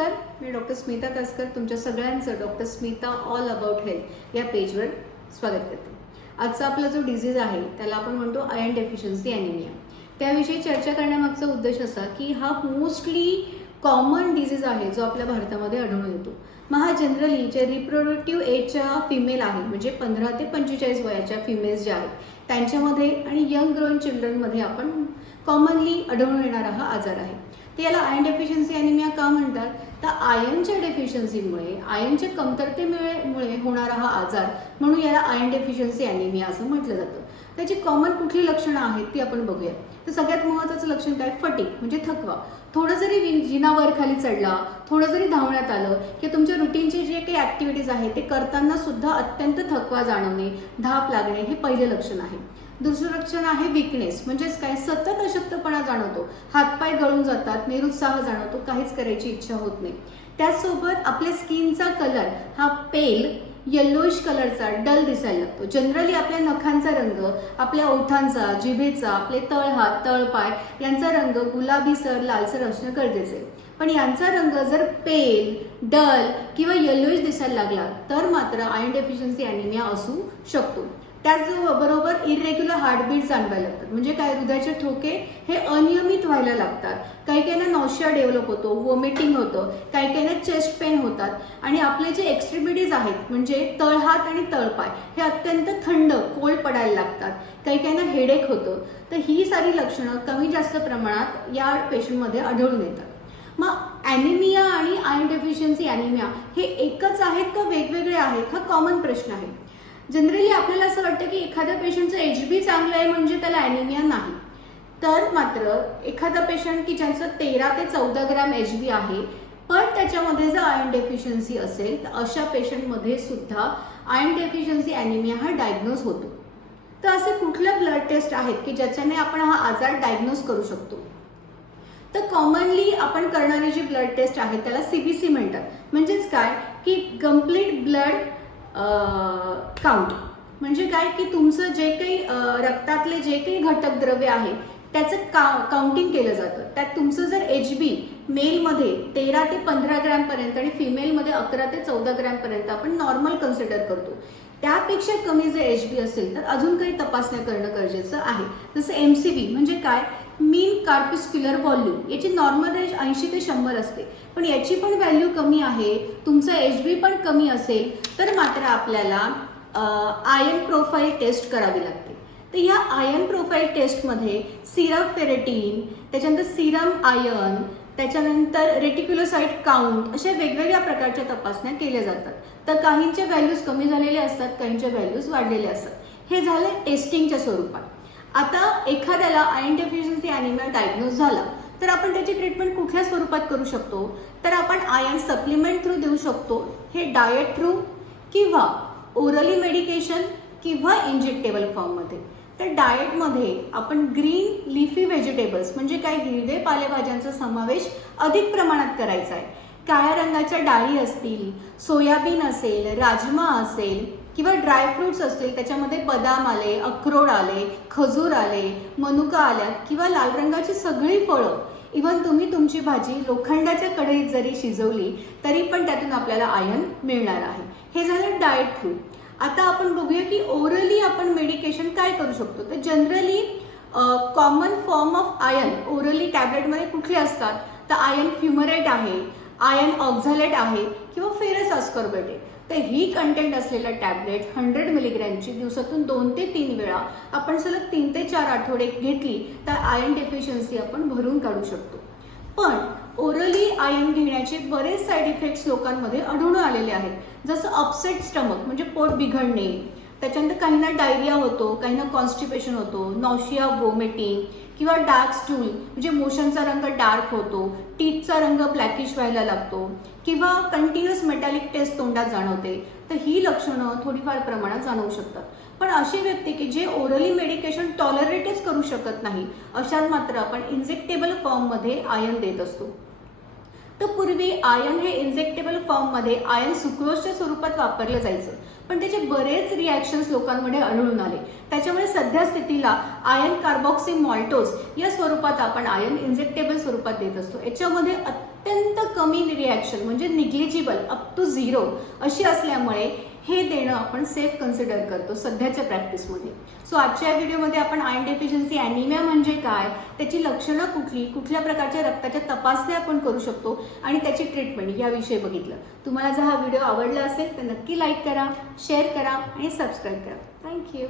नमस्कार, मी डॉक्टर स्मिता कासकर तुमच्या सगळ्यांचं doctor Smita all about health या पेजवर स्वागत करते. आजचा आपला जो डिझीज आहे त्याला आपण म्हणतो आयर्न डेफिशियन्सी ॲनिमिया. त्याविषयी चर्चा करण्यामागचा उद्देश असा की हा मोस्टली कॉमन डिझीज आहे जो आपल्या भारतामध्ये आढळून येतो. मग हा जनरली जे रिप्रोडक्टिव्ह एजच्या फिमेल आहे म्हणजे 15 ते 45 वयाच्या फिमेल्स ज्या आहेत त्यांच्यामध्ये आणि यंग ग्रोइंग चिल्ड्रनमध्ये आपण कॉमनली आढळून येणारा हा आजार आहे. तर याला आयर्न डेफिशियन्सी ॲनिमिया का म्हणतात? तर आयर्नच्या डेफिशियन्सीमुळे आयर्नच्या कमतरतेमुळे होणारा हा आजार म्हणून याला आयर्न डेफिशियन्सी ॲनिमिया असं म्हटलं जातं. त्याची कॉमन कुठली लक्षणं आहेत ती आपण बघूया. तर सगळ्यात महत्त्वाचं लक्षण काय? फटीग म्हणजे थकवा. थोडं जरी जिना वर खाली चढला, थोडं जरी धावण्यात आलं किंवा तुमच्या रुटीनचे जे काही ॲक्टिव्हिटीज आहेत ते करताना सुद्धा अत्यंत थकवा जाणवणे, धाप लागणे हे पहिले लक्षण आहे. दुसरं लक्षण आहे विकनेस म्हणजेच काय? सतत अशक्तपणा जाणवतो, हातपाय गळून जातात, निरुत्साह जाणवतो, काहीच करायची इच्छा होत नाही. त्याचसोबत आपल्या स्किनचा कलर हा पेल येल्लोइश कलरचा डल दिसायला लागतो. जनरली आपल्या नखांचा रंग, आपल्या ओठांचा, जिभेचा, आपले तळहात, तळपाय यांचा रंग गुलाबीसर, लालसर असणं गरजेचं आहे. पण यांचा रंग जर पेल, डल किंवा येल्लोइश दिसायला लागला तर मात्र आयर्न डेफिशियन्सी ॲनिमिया असू शकतो. त्याचबरोबर इरेग्युलर हार्टबीट जाणवायला लागतात. म्हणजे काय? हृदयाचे ठोके हे अनियमित व्हायला लागतात. काही काहींना नॉशिया डेव्हलप होतो, वॉमिटिंग होतं, काही काहींना चेस्ट पेन होतात आणि आपले जे एक्स्ट्रीमिटीज आहेत म्हणजे तळहात आणि तळपाय हे अत्यंत थंड कोल्ड पडायला लागतात. काही काहींना हेडेक होतं. तर ही सारी लक्षणं कमी जास्त प्रमाणात या पेशंटमध्ये आढळून येतात. मग ॲनिमिया आणि आयर्न डेफिशियन्सी ॲनिमिया हे एकच आहेत का वेगवेगळे आहेत? हा कॉमन प्रश्न आहे. जनरली आपल्याला असं वाटतं की एखाद्या पेशंटचं HB चांगलं आहे म्हणजे त्याला ॲनिमिया नाही. तर मात्र एखादा पेशंट की ज्यांचं 13 ते 14 ग्रॅम HB आहे पण त्याच्यामध्ये जर आयर्न डेफिशियन्सी असेल तर अशा पेशंटमध्ये सुद्धा आयर्न डेफिशियन्सी ॲनिमिया हा डायग्नोज होतो. तर असे कुठल्या ब्लड टेस्ट आहेत की ज्याच्याने आपण हा आजार डायग्नोज करू शकतो? तर कॉमनली आपण करणारी जी ब्लड टेस्ट आहे त्याला CBC म्हणतात. म्हणजेच काय की कम्प्लीट ब्लड काउंट. म्हणजे काय की तुमचं जे काही रक्तातले जे काही घटक द्रव्य आहे त्याचं काउंटिंग केलं जातं. त्यात तुमचं जर HB मेलमध्ये 13 ते 15 ग्रॅमपर्यंत आणि फिमेलमध्ये 11 ते 14 ग्रॅमपर्यंत आपण नॉर्मल कन्सिडर करतो. त्यापेक्षा कमी जर HB असेल तर अजून काही तपासण्या करणं गरजेचं आहे. जसं MCV म्हणजे काय? मीन कार्पिस्क्युलर व्हॉल्यूम. याची नॉर्मल रेंज 80 ते 100 असते पण याची पण व्हॅल्यू कमी आहे, तुमचं HB पण कमी असेल तर मात्र आपल्याला आयर्न प्रोफाईल टेस्ट करावी लागते. तर या आयर्न प्रोफाईल टेस्टमध्ये सिरम फेरेटिन, त्याच्यानंतर सिरम आयर्न, त्याच्यानंतर रेटिक्युलोसाइट काउंट अशा वेगवेगळ्या प्रकारच्या तपासण्या केल्या जातात. तर काहींच्या व्हॅल्यूज कमी झालेल्या असतात, काहींच्या व्हॅल्यूज वाढलेल्या असतात. हे झाले टेस्टिंगच्या स्वरूपात. आता एखाद्याला आयर्न डेफिशियन्सी ॲनिमिया डायग्नोज झाला तर आपण त्याची ट्रीटमेंट कुठल्या स्वरूपात करू शकतो? तर आपण आयर्न सप्लिमेंट थ्रू देऊ शकतो, हे डाएट थ्रू किंवा ओरली मेडिकेशन किंवा इंजेक्टेबल फॉर्ममध्ये. तर डाएटमध्ये आपण ग्रीन लिफी व्हेजिटेबल्स म्हणजे काय? हिरवे पालेभाज्यांचा समावेश अधिक प्रमाणात करायचा आहे. काळ्या रंगाच्या डाळी असतील, सोयाबीन असेल, राजमा असेल किंवा ड्रायफ्रुट्स असतील, त्याच्यामध्ये बदाम आले, अक्रोड आले, खजूर आले, मनुका आल्यात किंवा लाल रंगाची सगळी फळं. इव्हन तुम्ही तुमची भाजी लोखंडाच्या कढईत जरी शिजवली तरी पण त्यातून आपल्याला आयर्न मिळणार आहे. हे झालं डाएट थ्रू. आता आपण बघूया की ओरली आपण मेडिकेशन काय करू शकतो. तर generally common form of iron orally टॅबलेटमध्ये कुठले असतात? तर आयर्न फ्युमरेट आहे, आयर्न ऑक्झॅलेट आहे किंवा फेरस अस्कॉर्बेट आहे. तर ही कंटेंट असलेल्या टॅबलेट 100 मिलीग्रॅमची दिवसातून 2 ते 3 वेळा आपण सलग 3 ते 4 आठवडे घेतली तर आयर्न डेफिशियन्सी आपण भरून काढू शकतो. पण ओरली आयर्न घेण्याचे बरेच साईड इफेक्ट्स लोकांमध्ये आढळून आलेले आहेत. जसं अपसेट स्टमक म्हणजे पोट बिघडणे, त्याच्यानंतर काहींना डायरिया होतो, काहींना कॉन्स्टिपेशन होतो, नॉशिया, वॉमिटिंग किंवा डार्क स्टूल म्हणजे मोशनचा रंग डार्क होतो, टीथचा रंग ब्लॅकिश व्हायला लागतो किंवा कंटिन्युअस मेटॅलिक टेस्ट तोंडात जाणवते. तर ही लक्षणं थोडीफार प्रमाणात जाणवू शकतात. पण अशी व्यक्ती की जे ओरली मेडिकेशन टॉलरेटच करू शकत नाही अशात मात्र आपण इंजेक्टेबल फॉर्ममध्ये आयर्न देत असतो. तर पूर्वी आयन हे इंजेक्टेबल फॉर्ममध्ये आयन सुक्रोजच्या स्वरूपात वापरलं जायचं, पण त्याचे बरेच रिॲक्शन्स लोकांमध्ये आढळून आले. त्याच्यामुळे सध्या स्थितीला आयन कार्बॉक्सी मॉल्टोज या स्वरूपात आपण आयन इंजेक्टेबल स्वरूपात देत असतो. याच्यामध्ये अत्यंत कमी रिॲक्शन म्हणजे निग्लिजिबल अप टू 0 अशी असल्यामुळे हे देणं आपण सेफ कन्सिडर करतो सध्याच्या प्रॅक्टिसमध्ये. सो आजच्या व्हिडिओमध्ये आपण आयर्न डेफिशियन्सी ॲनिमिया म्हणजे काय, त्याची लक्षणं कुठली, कुठल्या प्रकारच्या रक्ताच्या तपासण्या आपण करू शकतो आणि त्याची ट्रीटमेंट याविषयी बघितलं. तुम्हाला जर हा व्हिडिओ आवडला असेल तर नक्की लाईक करा, शेअर करा आणि सबस्क्राईब करा. थँक्यू.